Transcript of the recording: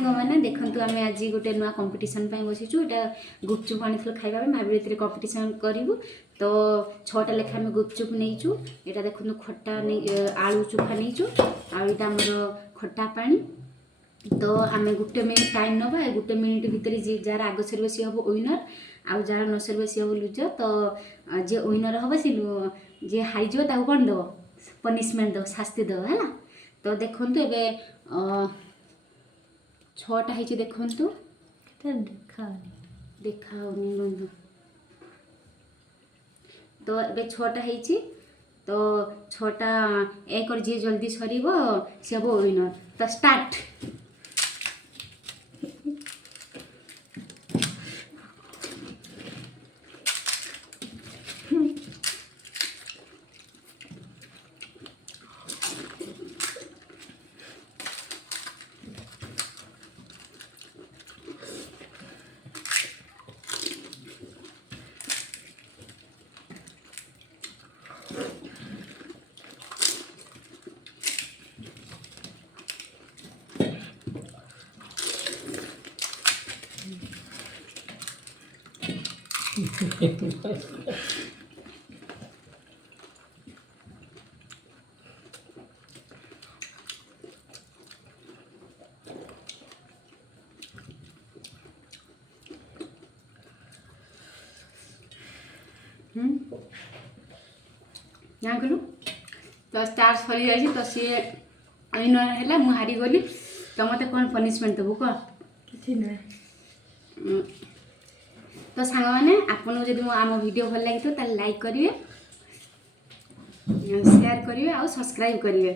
सांग मैंने देखु आम आज गोटे नुआ कंपिटिशन बसीचु ये गुपचुप आनी खाइबा भाभी कंपिटिशन करूँ तो 6टा लेखा आम गुपचुप नहींचु यहाँ देखु खट्टा आलू चोखा नहींचु आईटा मोर खट्टा पानी तो आम गोटे मिनिट टाइम नवा गोटे मिनिट भितर जी जार आग सर सी हम विनर आउ जार न सर सी हम लुज तो जी विनर हम सी जी हारीज कौन दब पनिशमेंट दब शास्ति दब है तो देखु ए 6टा है देखु देखा बंधु तो ए 6टा है तो 6टा एक जी जल्दी सर सी हम विनर तो स्टार्ट यहाँ कलु तो स्टार सरी जाइए तो सी विनर है मुझे हारी गली तो मत कौन पनिशमेंट देबू कह कि ना तो सांग मैंने आपको जब आम वीडियो भल लगी तो लाइक करेंगे शेयर करेंगे और सब्सक्राइब करेंगे।